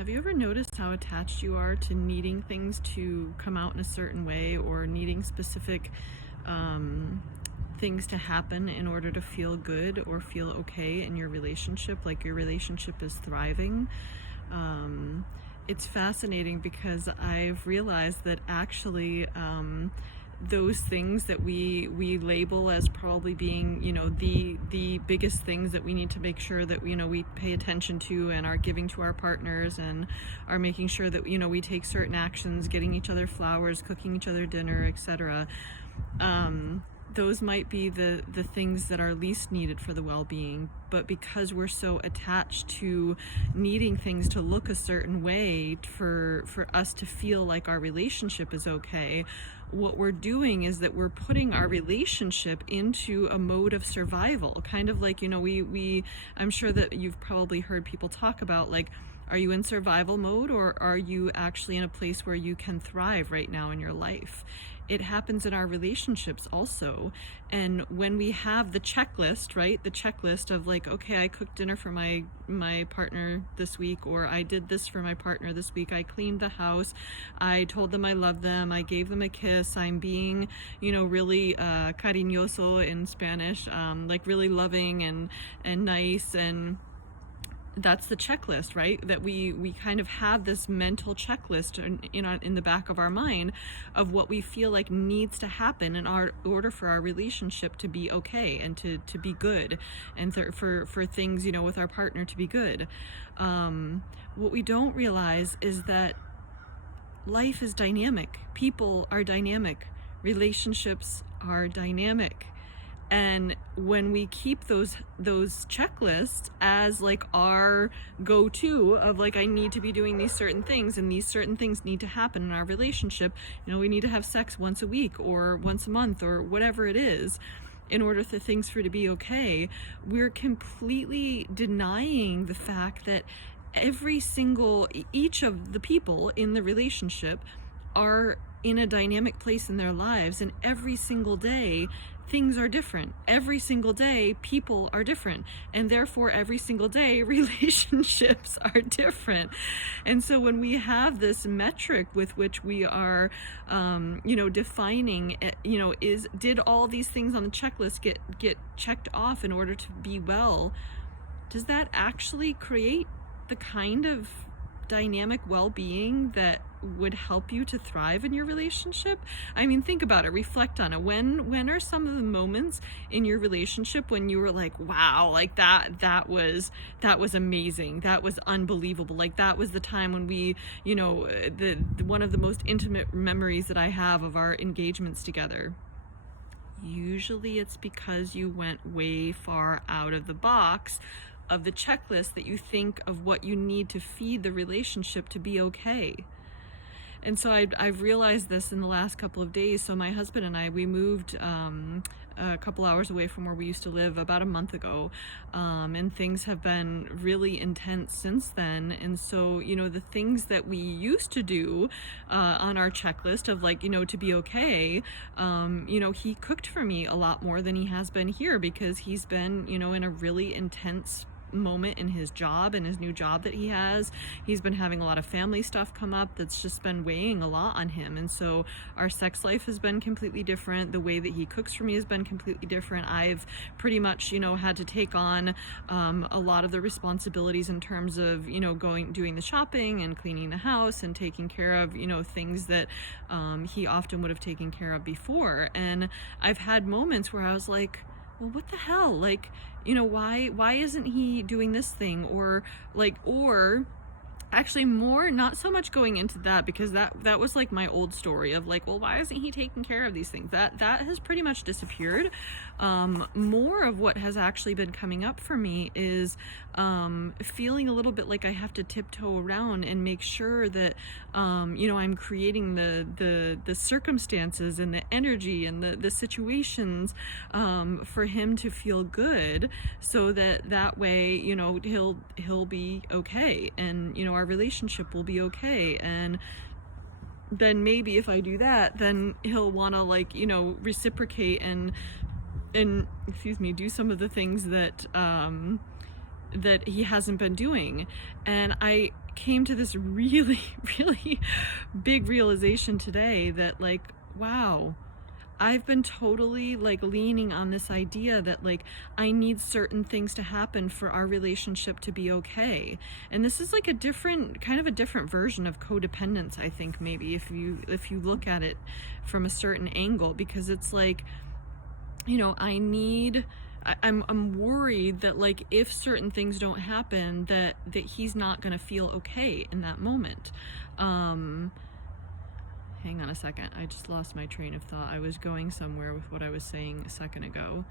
Have you ever noticed how attached you are to needing things to come out in a certain way, or needing specific things to happen in order to feel good or feel okay in your relationship, like your relationship is thriving? It's fascinating because I've realized that actually those things that we label as probably being, the biggest things that we need to make sure that we pay attention to and are giving to our partners, and are making sure that we take certain actions, getting each other flowers, cooking each other dinner, etc. Those might be the things that are least needed for the well-being, but because we're so attached to needing things to look a certain way for us to feel like our relationship is okay, what we're doing is that we're putting our relationship into a mode of survival, kind of like, I'm sure that you've probably heard people talk about, like, are you in survival mode, or are you actually in a place where you can thrive right now in your life? It happens in our relationships also. And when we have the checklist, right? The checklist of like, okay, I cooked dinner for my partner this week, or I did this for my partner this week. I cleaned the house. I told them I love them. I gave them a kiss. I'm being, really cariñoso in Spanish, like really loving and nice, and that's the checklist, right? That we kind of have this mental checklist in the back of our mind of what we feel like needs to happen in order for our relationship to be okay and to be good, and for things, with our partner to be good. What we don't realize is that life is dynamic. People are dynamic. Relationships are dynamic. And when we keep those checklists as like our go-to of like, I need to be doing these certain things, and these certain things need to happen in our relationship, we need to have sex once a week or once a month or whatever it is, in order for things to be okay, we're completely denying the fact that each of the people in the relationship are in a dynamic place in their lives, and every single day things are different. Every single day people are different, and therefore every single day relationships are different. And so when we have this metric with which we are defining, did all these things on the checklist get checked off in order to be well, does that actually create the kind of dynamic well-being that would help you to thrive in your relationship? I mean, think about it, reflect on it. When are some of the moments in your relationship when you were like, wow, like that was amazing, that was unbelievable, like that was the time when we, one of the most intimate memories that I have of our engagements together? Usually it's because you went way far out of the box of the checklist that you think of what you need to feed the relationship to be okay. And so I've realized this in the last couple of days. So my husband and I, we moved a couple hours away from where we used to live about a month ago, and things have been really intense since then. And so, the things that we used to do on our checklist of like, to be okay, he cooked for me a lot more than he has been here, because he's been, in a really intense moment in his job, in his new job that he has. He's been having a lot of family stuff come up that's just been weighing a lot on him. And so our sex life has been completely different. The way that he cooks for me has been completely different. I've pretty much, had to take on a lot of the responsibilities in terms of, doing the shopping and cleaning the house and taking care of, things that he often would have taken care of before. And I've had moments where I was like, well, what the hell? Like, why isn't he doing this thing? Or actually more, not so much going into that, because that was like my old story of like, well, why isn't he taking care of these things? That has pretty much disappeared. More of what has actually been coming up for me is feeling a little bit like I have to tiptoe around and make sure that I'm creating the circumstances and the energy and the situations for him to feel good, so that way he'll be okay, and our relationship will be okay. And then maybe if I do that, then he'll want to reciprocate and do some of the things that that he hasn't been doing. And I came to this really, really big realization today that, like, wow, I've been totally like leaning on this idea that like I need certain things to happen for our relationship to be okay. And this is like a different kind of a different version of codependence, I think, maybe if you look at it from a certain angle, because it's like, you know, I'm worried that like if certain things don't happen, that he's not going to feel okay in that moment. Hang on a second. I just lost my train of thought. I was going somewhere with what I was saying a second ago.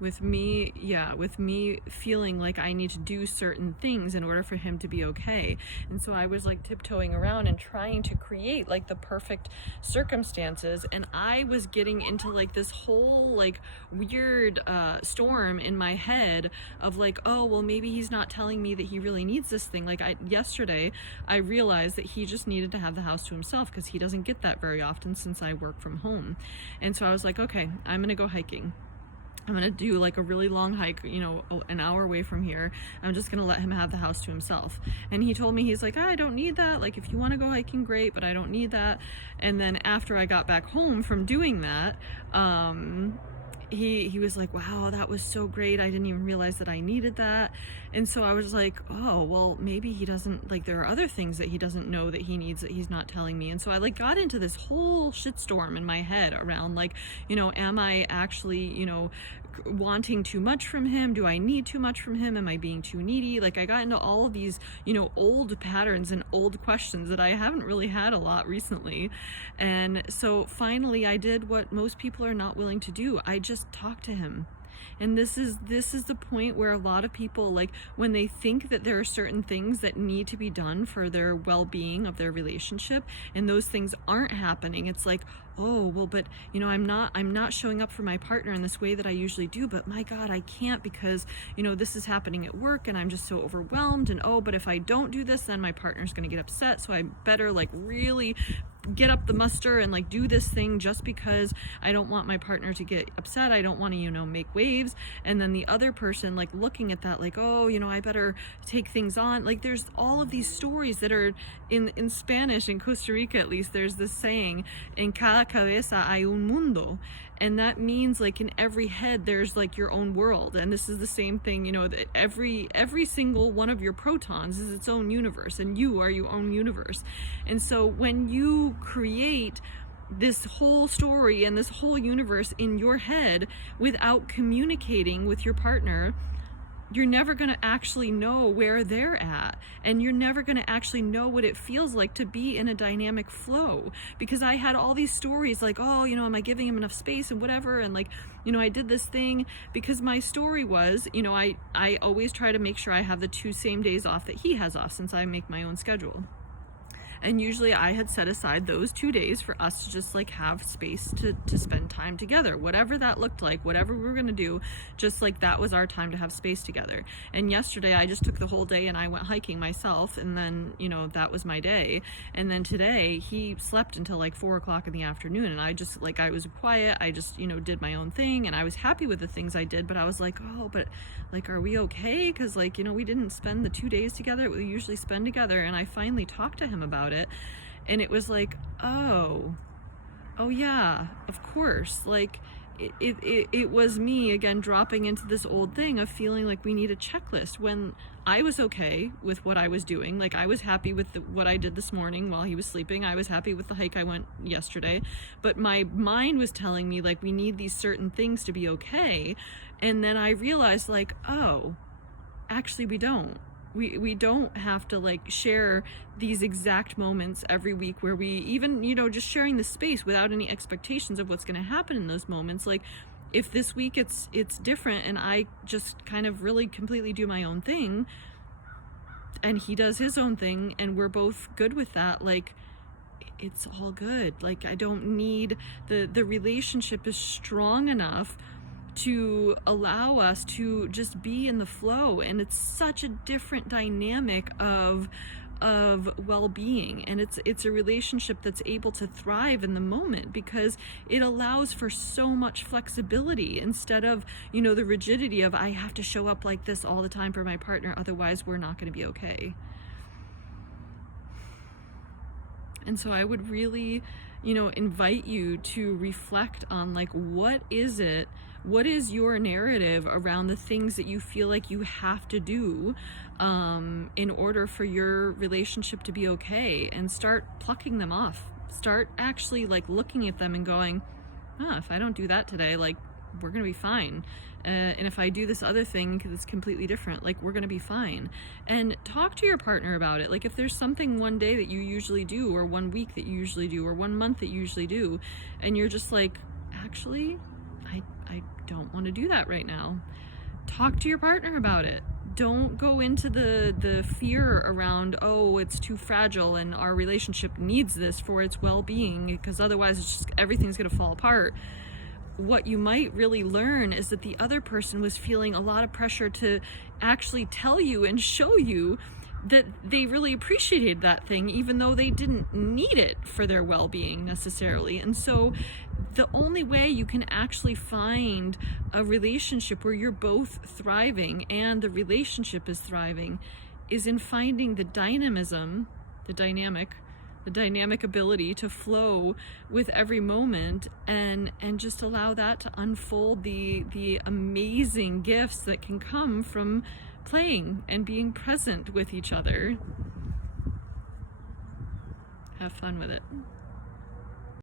With me feeling like I need to do certain things in order for him to be okay. And so I was like tiptoeing around and trying to create like the perfect circumstances, and I was getting into like this whole like weird storm in my head of like, oh well, maybe he's not telling me that he really needs this thing. Like yesterday I realized that he just needed to have the house to himself because he doesn't get that very often since I work from home. And so I was like, okay, I'm gonna go hiking. I'm gonna do like a really long hike, you know, an hour away from here. I'm just gonna let him have the house to himself. And he told me, he's like, I don't need that. Like, if you want to go hiking, great, but I don't need that. And then after I got back home from doing that, he was like, wow, that was so great. I didn't even realize that I needed that. And so I was like, oh, well, maybe he doesn't, like, there are other things that he doesn't know that he needs that he's not telling me. And so I like got into this whole shitstorm in my head around like, you know, am I actually, you know, wanting too much from him? Do I need too much from him? Am I being too needy? Like, I got into all of these, you know, old patterns and old questions that I haven't really had a lot recently. And so finally I did what most people are not willing to do. I just talked to him. And this is the point where a lot of people, like, when they think that there are certain things that need to be done for their well-being of their relationship, and those things aren't happening, it's like, oh well, but you know, I'm not showing up for my partner in this way that I usually do, but my God, I can't because, you know, this is happening at work and I'm just so overwhelmed, and oh, but if I don't do this, then my partner's gonna get upset, so I better like really get up the muster and like do this thing just because I don't want my partner to get upset. I don't want to, you know, make waves. And then the other person like looking at that like, oh, you know, I better take things on. Like, there's all of these stories that are in Spanish, in Costa Rica at least, there's this saying, en cada cabeza hay un mundo. And that means like in every head there's like your own world. And this is the same thing, you know, that every single one of your protons is its own universe, and you are your own universe. And so when you create this whole story and this whole universe in your head without communicating with your partner, you're never going to actually know where they're at, and you're never going to actually know what it feels like to be in a dynamic flow. Because I had all these stories like, oh, you know, am I giving him enough space and whatever, and like, you know, I did this thing because my story was, you know, I always try to make sure I have the 2 same days off that he has off, since I make my own schedule. And usually I had set aside those 2 days for us to just like have space to spend time together, whatever that looked like, whatever we were going to do, just like that was our time to have space together. And yesterday I just took the whole day and I went hiking myself, and then, you know, that was my day. And then today he slept until like 4 o'clock in the afternoon, and I just like, I was quiet, I just, you know, did my own thing, and I was happy with the things I did, but I was like, oh, but like, are we okay? Because like, you know, we didn't spend the 2 days together that we usually spend together. And I finally talked to him about it, and it was like, oh yeah, of course. Like it was me again dropping into this old thing of feeling like we need a checklist, when I was okay with what I was doing. Like, I was happy with what I did this morning while he was sleeping. I was happy with the hike I went yesterday, but my mind was telling me like we need these certain things to be okay. And then I realized like, oh, actually we don't. We don't have to like share these exact moments every week, where we even, you know, just sharing the space without any expectations of what's going to happen in those moments. Like, if this week it's different and I just kind of really completely do my own thing and he does his own thing and we're both good with that, like, it's all good. Like, I don't need the relationship is strong enough to allow us to just be in the flow. And it's such a different dynamic of of well-being, and it's a relationship that's able to thrive in the moment because it allows for so much flexibility instead of, you know, the rigidity of I have to show up like this all the time for my partner, otherwise we're not going to be okay. And so I would really, you know, invite you to reflect on, like, what is your narrative around the things that you feel like you have to do in order for your relationship to be okay, and start plucking them off. Start actually like looking at them and going, if I don't do that today, like, we're gonna be fine. And if I do this other thing because it's completely different, like, we're gonna be fine. And talk to your partner about it. Like, if there's something one day that you usually do, or 1 week that you usually do, or 1 month that you usually do, and you're just like, actually, I don't want to do that right now. Talk to your partner about it. Don't go into the fear around, oh, it's too fragile and our relationship needs this for its well-being, because otherwise it's just everything's gonna fall apart. What you might really learn is that the other person was feeling a lot of pressure to actually tell you and show you that they really appreciated that thing, even though they didn't need it for their well-being necessarily. And so the only way you can actually find a relationship where you're both thriving and the relationship is thriving is in finding the dynamism, the dynamic ability to flow with every moment, and just allow that to unfold the amazing gifts that can come from playing and being present with each other. Have fun with it.